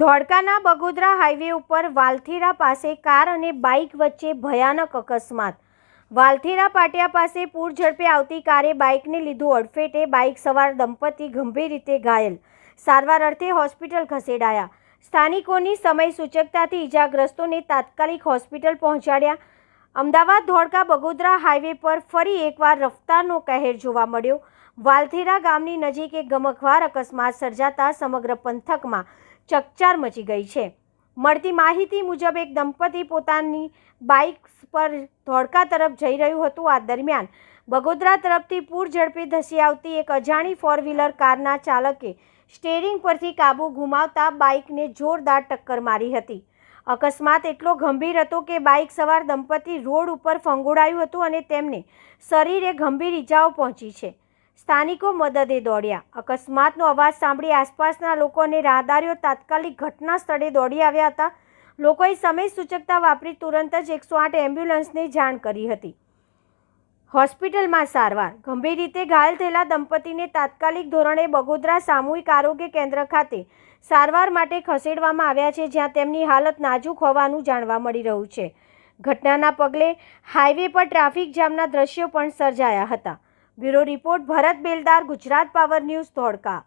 ધોળકાના Bagodara highway ઉપર વાલથીરા પાસે car અને બાઇક વચ્ચે ભયાનક અકસ્માત। વાલથીરા પાટિયા પાસે પૂર ઝડપે આવતી કારે બાઇકને લીધું અડફેટે। બાઇક સવાર દંપતી ગંભીર રીતે ઘાયલ, સારવાર અર્થે હોસ્પિટલ ખસેડાયા। સ્થાનિકોની સમય સૂચકતાથી ઇજાગ્રસ્તોને તાત્કાલિક હોસ્પિટલ પહોંચાડ્યા। અમદાવાદ ધોળકા બગોદરા હાઈવે પર ફરી એકવાર રફતારનો કહેર જોવા મળ્યો। વાલથીરા ગામની નજીક એક ગમખ્વાર અકસ્માત સર્જાતા સમગ્ર પંથકમાં ચકચાર મચી ગઈ છે। મળતી માહિતી મુજબ એક દંપતી પોતાની બાઇક પર ધોળકા તરફ જઈ રહ્યું હતું। આ દરમિયાન બગોદરા તરફથી પૂર ઝડપે ધસી આવતી એક અજાણી ફોર વ્હીલર કારના ચાલકે સ્ટીયરિંગ પરથી કાબુ ગુમાવતા બાઇકને જોરદાર ટક્કર મારી હતી। અકસ્માત એટલો ગંભીર હતો કે બાઇક સવાર દંપતી રોડ ઉપર ફંગોળાયું હતું અને તેમને શરીરે ગંભીર ઇજાઓ પહોંચી છે। સ્થાનિકો મદદે દોડ્યા। અકસ્માતનો અવાજ સાંભળી આસપાસના લોકો અને રાહદારીઓ તાત્કાલિક ઘટના સ્થળે દોડી આવ્યા હતા। લોકોએ સમય સૂચકતા વાપરી તુરંત જ 108 એમ્બ્યુલન્સને જાણ કરી હતી। હોસ્પિટલમાં સારવાર। ગંભીર રીતે ઘાયલ થયેલા દંપતીને તાત્કાલિક ધોરણે બગોદરા સામૂહિક આરોગ્ય કેન્દ્ર ખાતે સારવાર માટે ખસેડવામાં આવ્યા છે, જ્યાં તેમની હાલત નાજુક હોવાનું જાણવા મળી રહ્યું છે। ઘટનાના પગલે હાઈવે પર ટ્રાફિક જામના દ્રશ્યો પણ સર્જાયા હતા। બ્યુરો રિપોર્ટ, ભરત બેલદાર, ગુજરાત પાવર ન્યૂઝ, ધોળકા।